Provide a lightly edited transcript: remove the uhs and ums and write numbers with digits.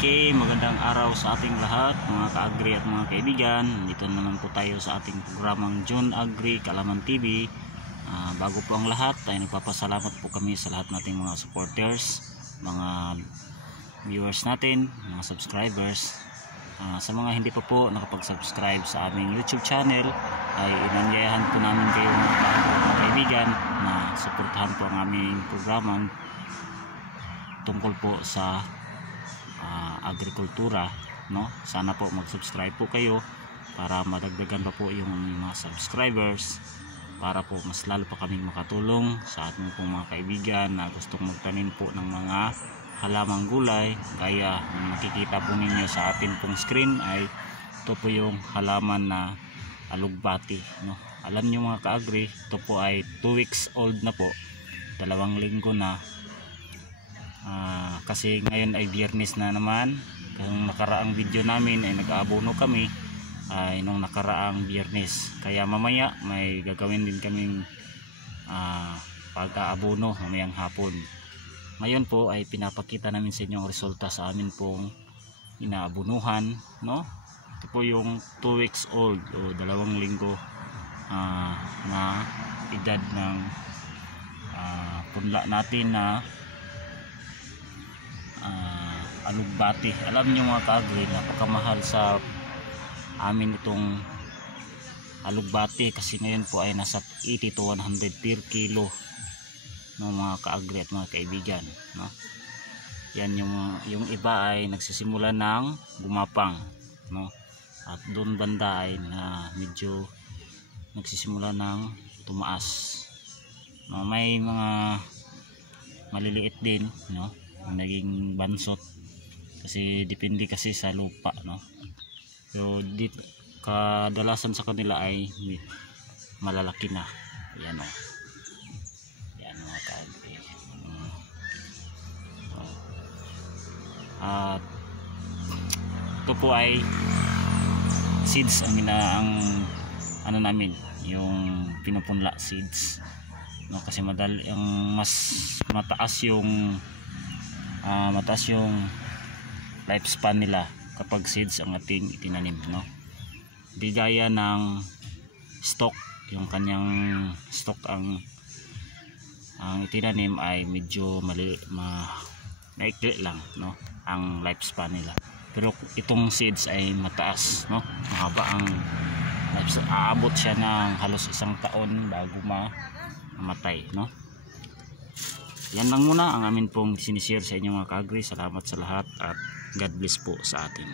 Okay, magandang araw sa ating lahat mga ka-agri at mga kaibigan. Dito naman po tayo sa ating programang John Agri Kalaman TV. Bago po ang lahat, tayo nagpapasalamat po kami sa lahat nating mga supporters, mga viewers natin, mga subscribers. Sa mga hindi pa po nakapag-subscribe sa aming YouTube channel, ay inanyayahan po namin kayo mga kaibigan na suportahan po ang aming programang tungkol po sa agrikultura, no? Sana po mag-subscribe po kayo para madagdagan pa po yung mga subscribers, para po mas lalo pa kaming makatulong sa ating pong mga kaibigan na gustong magtanim po ng mga halamang gulay. Gaya ng nakikita po ninyo sa ating pong screen ay ito po yung halaman na alugbati, no? Alam nyo mga ka-agri, ito po ay 2 weeks old na po, 2 linggo na. Kasi ngayon ay Biyernes na naman. Kung nakaraang video namin ay nag-aabono kami ay nung nakaraang Biyernes, kaya mamaya may gagawin din kaming pag-aabono mamayang hapon. Ngayon po ay pinapakita namin sa inyo ang resulta sa amin pong inaabonuhan, no? Ito po yung 2 weeks old o 2 linggo na edad ng punla natin na alugbati. Alam nyo mga ka-agri, napakamahal sa amin itong alugbati kasi ngayon po ay nasa 80 to 100 per kilo, no, mga ka-agri at mga kaibigan, no? Yan yung iba ay nagsisimula ng gumapang, no? At doon banda ay na medyo nagsisimula ng tumaas, no? May mga maliliit din, no, naging bansot kasi depende kasi sa lupa, no? So dito kadalasan sa kanila ay malalaki na. Yan o, yan mga ka-agri. At ito po ay seeds ang ano namin, yung pinupunla seeds, no? Kasi ang mas mataas yung lifespan nila kapag seeds ang ating itinanim, no? Di gaya ng stock, yung kanyang stock ang itinanim ay medyo maikli lang, no, ang lifespan nila. Pero itong seeds ay mataas, no? Mahaba ang lifespan, aabot siya ng halos 1 taon bago mamatay, no? Yan lang muna ang amin pong sinishare sa inyo mga ka-agri. Salamat sa lahat at God bless po sa atin.